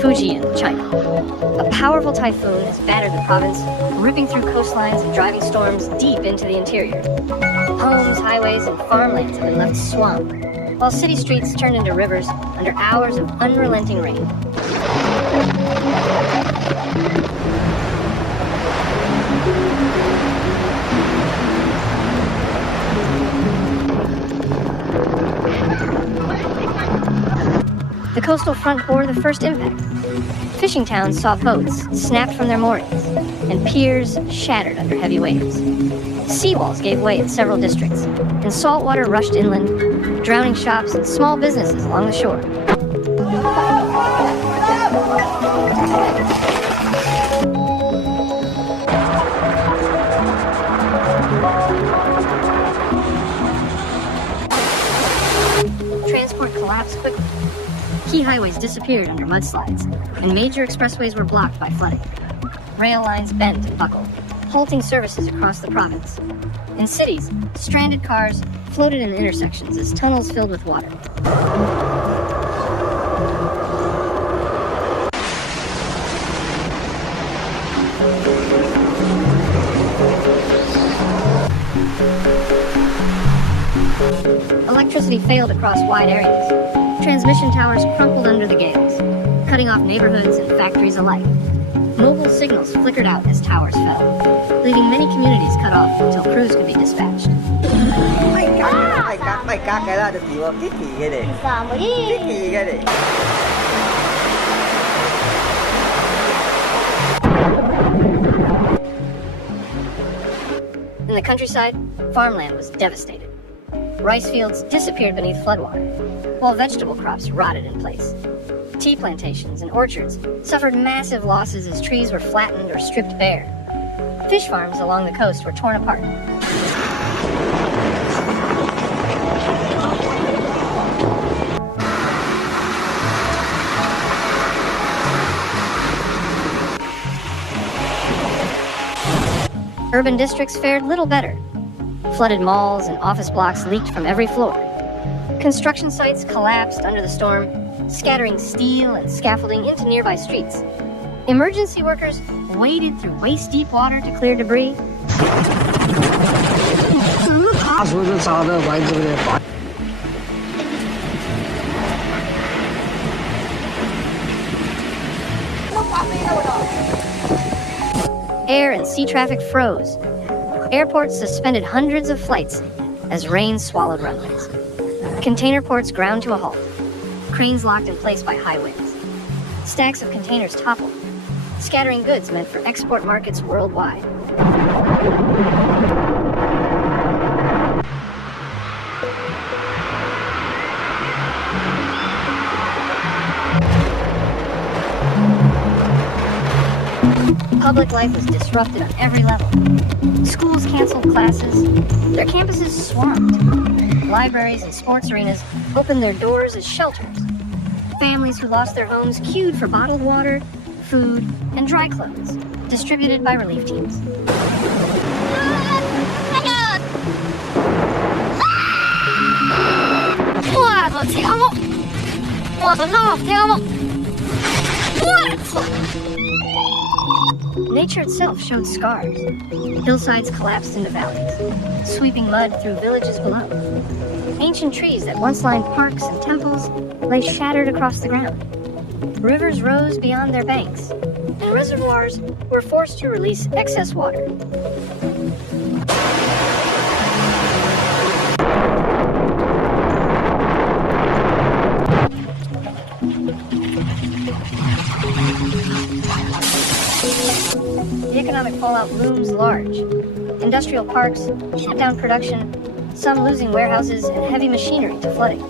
Fuji in China. A powerful typhoon has battered the province, ripping through coastlines and driving storms deep into the interior. Homes, highways, and farmlands have been left swamped, while city streets turned into rivers under hours of unrelenting rain. The coastal front bore the first impact. Fishing towns saw boats snapped from their moorings, and piers shattered under heavy waves. Seawalls gave way in several districts, and salt water rushed inland, drowning shops and small businesses along the shore. Transport collapsed quickly. Key highways disappeared under mudslides, and major expressways were blocked by flooding. Rail lines bent and buckled, halting services across the province. In cities, stranded cars floated in intersections as tunnels filled with water. Electricity failed across wide areas. Transmission towers crumpled under the gales, cutting off neighborhoods and factories alike. Mobile signals flickered out as towers fell, leaving many communities cut off until crews could be dispatched. In the countryside, farmland was devastated. Rice fields disappeared beneath floodwater, while vegetable crops rotted in place. Tea plantations and orchards suffered massive losses as trees were flattened or stripped bare. Fish farms along the coast were torn apart. Urban districts fared little better. Flooded malls and office blocks leaked from every floor. Construction sites collapsed under the storm, scattering steel and scaffolding into nearby streets. Emergency workers waded through waist-deep water to clear debris. Air and sea traffic froze. Airports suspended hundreds of flights as rain swallowed runways. Container ports ground to a halt, cranes locked in place by high winds. Stacks of containers toppled, scattering goods meant for export markets worldwide. Public life was disrupted on every level. Schools canceled classes, their campuses swarmed. Libraries and sports arenas opened their doors as shelters. Families who lost their homes queued for bottled water, food, and dry clothes, distributed by relief teams. Nature itself showed scars. Hillsides collapsed into valleys, sweeping mud through villages below. Ancient trees that once lined parks and temples lay shattered across the ground. Rivers rose beyond their banks, and reservoirs were forced to release excess water. The economic fallout looms large. Industrial parks shut down production, some losing warehouses and heavy machinery to flooding.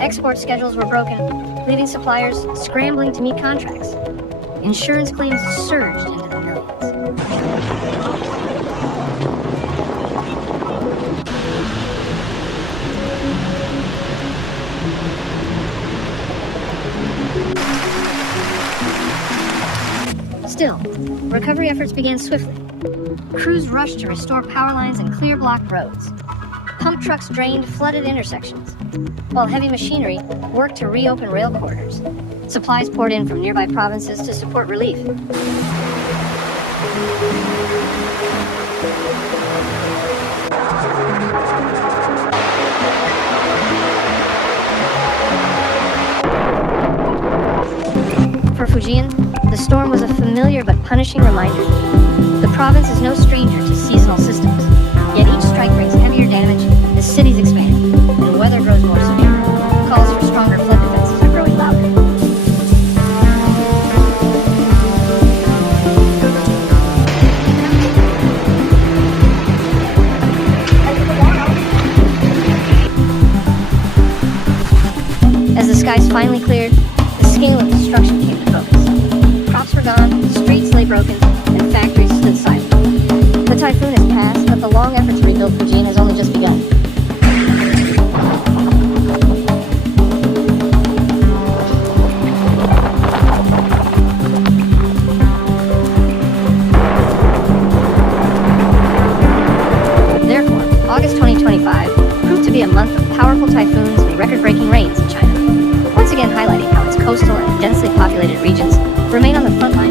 Export schedules were broken, leaving suppliers scrambling to meet contracts. Insurance claims surged into the millions. Still, recovery efforts began swiftly. Crews rushed to restore power lines and clear blocked roads. Pump trucks drained flooded intersections, while heavy machinery worked to reopen rail corridors. Supplies poured in from nearby provinces to support relief. For Fujian, the storm was a familiar but punishing reminder. The province is no stranger to seasonal systems, yet each strike brings heavier damage as cities expand and weather grows more severe. Calls for stronger flood defenses are growing louder. As the skies finally cleared, the scale of destruction came to focus. Crops were gone, streets lay broken, and factories stood silent. The typhoon has passed, but the long effort to rebuild Fujian has only just begun. Therefore, August 2025 proved to be a month of powerful typhoons and record-breaking rains in China, once again highlighting how its coastal and densely populated regions remain on the front line